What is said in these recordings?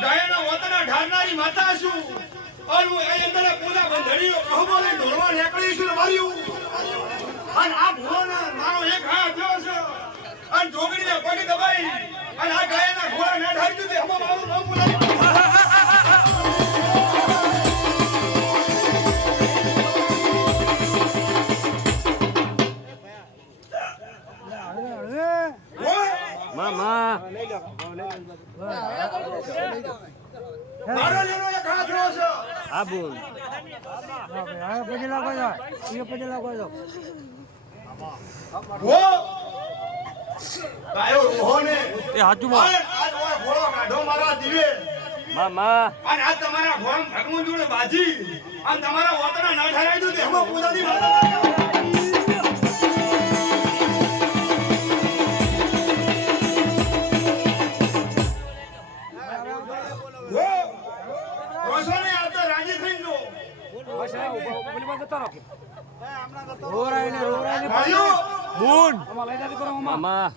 દાયના વતના ઢારનારી માતા છું અને હું એ અંદર પૂજા બંધણીઓ કહબો લઈ ઢોળવા નીકળી છું માર્યું અને આ ભોળાના મારો એક હાથ થયો છે અને જોગડીને પગ દબાઈ અને આ ગાયના ઘોડા ને ઢાળી દીધી હમો મારું નામ બોલાવી મામા મારો લેનો એક હાથ થયો છે આ બોલ વો ગાયો રોહોને એ હાચુમાં આજ ઓય ઘોડો કાઢો મારા દીવે મામા અને આ તમારા ઘોડા ભગવાન જોડે બાજી અને તમારા વતના ના ઠરાઈ દો તે હમો પૂજાની માતા મામા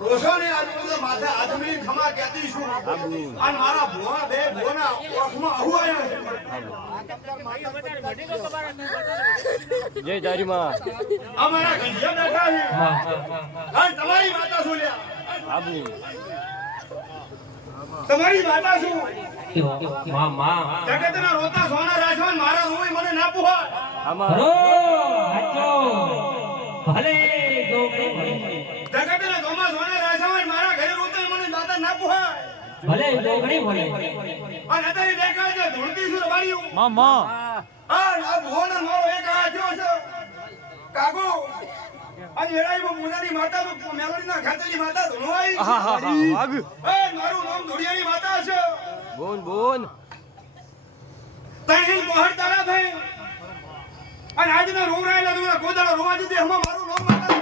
રોશને આજુ માથે આદમી ખમા કહેતી છું અને મારા ભોવા બે ભોના ઓખમાં અહુઆયા જય જારીમાં અમારા ગંધિયા બેઠા છે અને તમારી માતા શું લ્યા આબુ તમારી માતા શું મામા જગતના રોતા સોના રાજવાન મારા રોઈ મને ના પુહાય અમારો ભલે જગતના સોમા સોના રાજવાન મારા ઘરે રોતા મને દાદા ના પુહાય ભલે જોગણી ભલે અને અત્યારે દેખાય છે ધૂળતી સુર બારીઓ મામા અને આ ભોના મારો એક હાથ થયો છે કાગો આજ વેળાઈમાં પૂજાની માતા મેલડીના ખાતેલી માતા ધોળવાઈ હા હા હા વાગ એ મારું નામ ધોળિયાની માતા છે બોન બોન તૈન બહાર તારા થઈ અને આજના રોવરાયેલા દુના ગોદાળો રોવા દીધી હમા મારું નામ માતા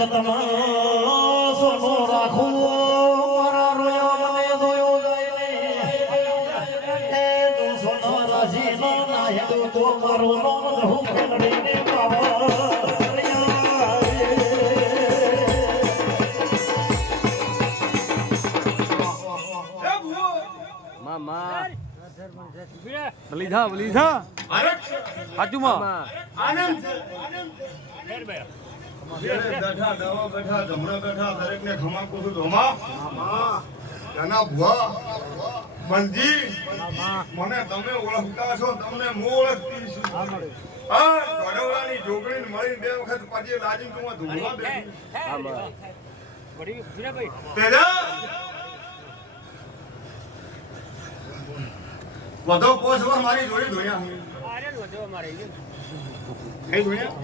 જગતમાં સોનો રાખું મારા રોયો મને જોયો જાય ને તું સોનો રાશી ના હેતું તો મારું નામ રહું ખેલડીને મામા લીધા હાચુમાં આનંદ બેઠા દવા બેઠા જમણા બેઠા દરેકને ખમાકુ છું ધોમા નાના ભુવા મંજી મને તમે ઓળખતા છો તમને હું ઓળખતી છું આ ગડવડાની જોગણીને મળીને બે વખત પાછી લાજી તું ધૂળવા બેઠી તેજા વધો પોસવા મારી જોડી ધોયા કઈ ધોયા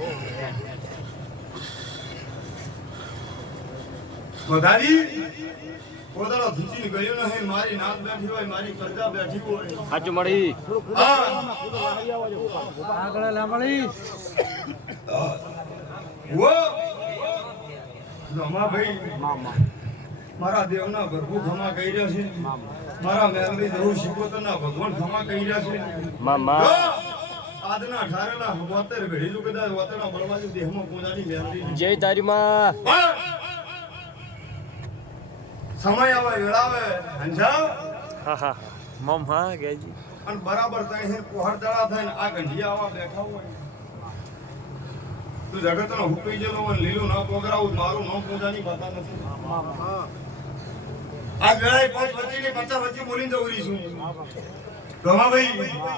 વધારી પોતાનો ધીચીને ગયો નહીં મારી નાત બેઠી હોય મારી કરજા બેઠી હોય હાચું મળી આગળ લાંબળી વો રમા ભાઈ મારા દેવના પ્રભુ ખમા કહી રહ્યા છે મારા મેલડી દેવ શિકોતરના ભગવાન ખમા કહી રહ્યા છે મામા આજના ઠારેલા 72 ઘડી જો કદાચ વતના બળવાજી દેહમાં પૂજાની મેલડી જય તારીમાં સમય આવે વેળાવે હંજા હા હા મામા ગેજી અને બરાબર તઈ પોહર દળા થઈને આ ગંઢિયા આવા બેઠા હોય તું જગતનો હુકઈ જેલો અને લીલું ના પોગરાવું મારું નામ પૂજાની વાતા નથી આ વેળાએ પાંચ વચ્ચેની 50 વચ્ચે બોલીને જવરી છું ગમા ભાઈ